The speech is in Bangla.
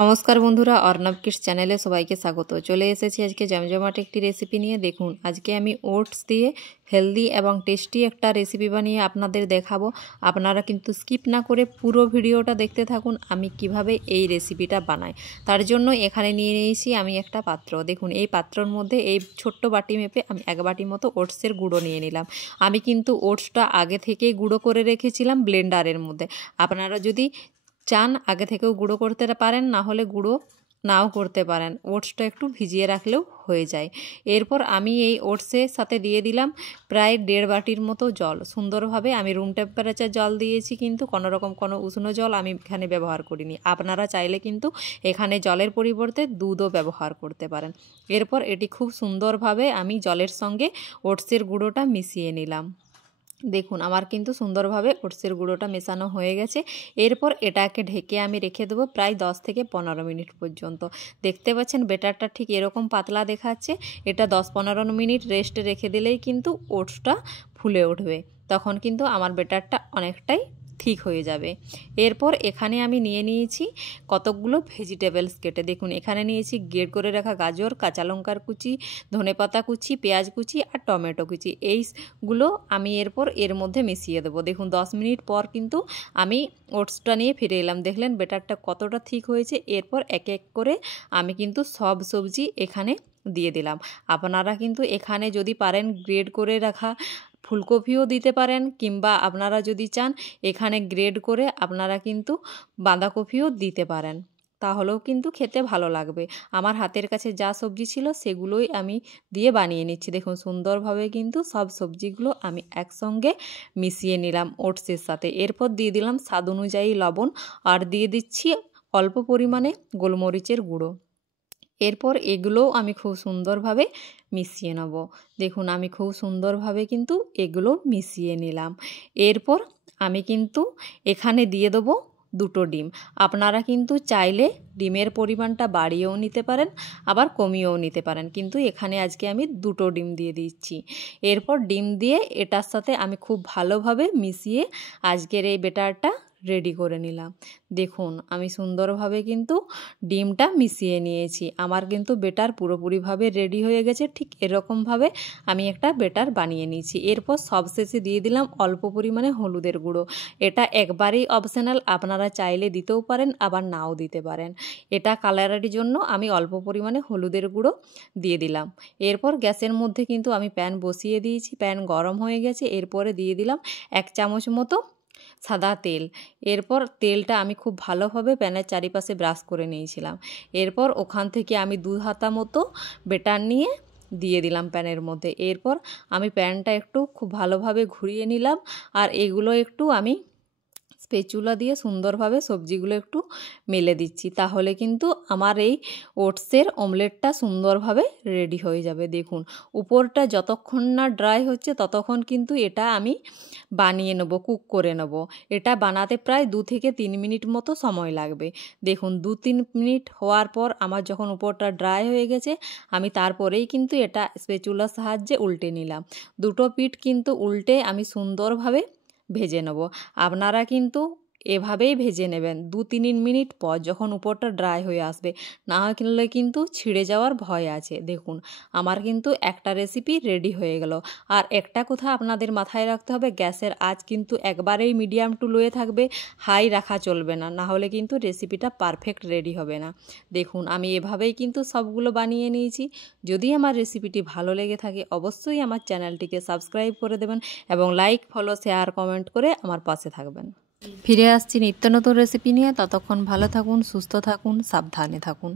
নমস্কার বন্ধুরা, অর্ণব কিডস চ্যানেলে সবাইকে স্বাগত। চলে এসেছি আজকে জমজমাট একটি রেসিপি নিয়ে। দেখুন, আজকে আমি ওটস দিয়ে হেলদি এবং টেস্টি একটা রেসিপি বানিয়ে আপনাদের দেখাবো। আপনারা কিন্তু স্কিপ না করে পুরো ভিডিওটা দেখতে থাকুন আমি কিভাবে এই রেসিপিটা বানাই। তার জন্য এখানে নিয়ে নিয়েছি আমি একটা পাত্র। দেখুন, এই পাত্রর মধ্যে এই ছোট্ট বাটি মেপে আমি 1 বাটি মতো ওটসের গুঁড়ো নিয়ে নিলাম। আমি কিন্তু ওটসটা আগে থেকেই গুঁড়ো করে রেখেছিলাম ব্লেন্ডারের মধ্যে। আপনারা যদি চান আগে থেকেও গুঁড়ো করতে পারেন, না হলে গুঁড়ো নাও করতে পারেন। ওটসটা একটু ভিজিয়ে রাখলেও হয়ে যায়। এরপর আমি এই ওটসের সাথে দিয়ে দিলাম প্রায় 1.5 বাটির মতো জল। সুন্দরভাবে আমি রুম টেম্পারেচার জল দিয়েছি, কিন্তু কোনোরকম কোনো উষ্ণ জল আমি এখানে ব্যবহার করিনি। আপনারা চাইলে কিন্তু এখানে জলের পরিবর্তে দুধও ব্যবহার করতে পারেন। এরপর এটি খুব সুন্দরভাবে আমি জলের সঙ্গে ওটসের গুঁড়োটা মিশিয়ে নিলাম। দেখুন, আমার কিন্তু সুন্দরভাবে ওটসের গুঁড়োটা মেশানো হয়ে গেছে। এরপর এটাকে ঢেকে আমি রেখে দেবো প্রায় 10 থেকে 15 মিনিট পর্যন্ত। দেখতে পাচ্ছেন ব্যাটারটা ঠিক এরকম পাতলা দেখাচ্ছে। এটা 10-15 মিনিট রেস্টে রেখে দিলেই কিন্তু ওটসটা ফুলে উঠবে। তখন কিন্তু আমার ব্যাটারটা অনেকটাই ঠিক হয়ে যাবে। এরপর এখানে আমি নিয়ে নিয়েছি কতকগুলো ভেজিটেবলস কেটে। দেখুন, এখানে নিয়েছি গ্রেট করে রাখা গাজর, কাঁচা লঙ্কার কুচি, ধনেপাতা কুচি, পেঁয়াজ কুচি আর টমেটো কুচি। এইগুলো আমি এরপর এর মধ্যে মিশিয়ে দেবো। দেখুন, 10 মিনিট পর কিন্তু আমি ওটসটা নিয়ে ফিরে এলাম। দেখলেন ব্যাটারটা কতটা ঠিক হয়েছে। এরপর এক এক করে আমি কিন্তু সব সবজি এখানে দিয়ে দিলাম। আপনারা কিন্তু এখানে যদি পারেন গ্রেড করে রাখা ফুলকপিও দিতে পারেন, কিংবা আপনারা যদি চান এখানে গ্রেড করে আপনারা কিন্তু বাঁধাকপিও দিতে পারেন, তাহলেও কিন্তু খেতে ভালো লাগবে। আমার হাতের কাছে যা সবজি ছিল সেগুলোই আমি দিয়ে বানিয়ে নিচ্ছি। দেখুন, সুন্দরভাবে কিন্তু সব সবজিগুলো আমি একসঙ্গে মিশিয়ে নিলাম ওটসের সাথে। এরপর দিয়ে দিলাম স্বাদ অনুযায়ী লবণ, আর দিয়ে দিচ্ছি অল্প পরিমাণে গোলমরিচের গুঁড়ো। এরপর এগুলোও আমি খুব সুন্দরভাবে মিশিয়ে নেব। দেখুন, আমি খুব সুন্দরভাবে কিন্তু এগুলো মিশিয়ে নিলাম। এরপর আমি কিন্তু এখানে দিয়ে দেবো 2টো ডিম। আপনারা কিন্তু চাইলে ডিমের পরিমাণটা বাড়িয়েও নিতে পারেন, আবার কমিয়েও নিতে পারেন, কিন্তু এখানে আজকে আমি 2টো ডিম দিয়ে দিচ্ছি। এরপর ডিম দিয়ে এটার সাথে আমি খুব ভালোভাবে মিশিয়ে আজকের এই ব্যাটারটা রেডি করে নিলাম। দেখুন, আমি সুন্দরভাবে কিন্তু ডিমটা মিশিয়ে নিয়েছি। আমার কিন্তু ব্যাটার পুরোপুরিভাবে রেডি হয়ে গেছে। ঠিক এরকমভাবে আমি একটা ব্যাটার বানিয়ে নিয়েছি। এরপর সবশেষে দিয়ে দিলাম অল্প পরিমাণে হলুদের গুঁড়ো। এটা একবারেই অপশনাল, আপনারা চাইলে দিতেও পারেন আবার নাও দিতে পারেন। এটা কালারের জন্য আমি অল্প পরিমাণে হলুদের গুঁড়ো দিয়ে দিলাম। এরপর গ্যাসের মধ্যে কিন্তু আমি প্যান বসিয়ে দিয়েছি। প্যান গরম হয়ে গেছে। এরপরে দিয়ে দিলাম 1 চামচ মতো সাদা তেল। এরপর তেলটা আমি খুব ভালোভাবে প্যানের চারিপাশে ব্রাশ করে নিয়েছিলাম। এরপর ওখান থেকে আমি 2 হাতা মতো ব্যাটার নিয়ে দিয়ে দিলাম প্যানের মধ্যে। এরপর আমি প্যানটা একটু খুব ভালোভাবে ঘুরিয়ে নিলাম, আর এগুলো একটু আমি স্প্যাচুলা দিয়ে সুন্দরভাবে সবজিগুলো একটু মেলে দিচ্ছি। তাহলে কিন্তু আমার এই ওটসের অমলেটটা সুন্দরভাবে রেডি হয়ে যাবে। দেখুন, উপরটা যতক্ষণ না ড্রাই হচ্ছে ততক্ষণ কিন্তু এটা আমি বানিয়ে নেব, কুক করে নেব। এটা বানাতে প্রায় 2 থেকে 3 মিনিট মতো সময় লাগবে। দেখুন, 2-3 মিনিট হওয়ার পর আমার যখন উপরটা ড্রাই হয়ে গেছে, আমি তারপরেই কিন্তু এটা স্প্যাচুলার সাহায্যে উল্টে নিলাম। 2টো পিঠ কিন্তু উল্টে আমি সুন্দরভাবে ভেজে নেব। আপনারা কিন্তু এভাবেই ভেজে নেবেন 2-3 মিনিট পর, যখন উপরটা ড্রাই হয়ে আসবে। না হলে কিন্তু ছিঁড়ে যাওয়ার ভয় আছে। দেখুন, আমার কিন্তু একটা রেসিপি রেডি হয়ে গেল। আর একটা কথা আপনাদের মাথায় রাখতে হবে, গ্যাসের আঁচ কিন্তু একবারেই মিডিয়াম টু লোয়ে থাকবে, হাই রাখা চলবে না, না হলে কিন্তু রেসিপিটা পারফেক্ট রেডি হবে না। দেখুন, আমি এভাবেই কিন্তু সবগুলো বানিয়ে নিয়েছি। যদি আমার রেসিপিটি ভালো লেগে থাকে অবশ্যই আমার চ্যানেলটিকে সাবস্ক্রাইব করে দেবেন, এবং লাইক, ফলো, শেয়ার, কমেন্ট করে আমার পাশে থাকবেন। ফিরে আসছি নিত্য নতুন রেসিপি নিয়ে। ততক্ষণ ভালো থাকুন, সুস্থ থাকুন, সাবধানে থাকুন।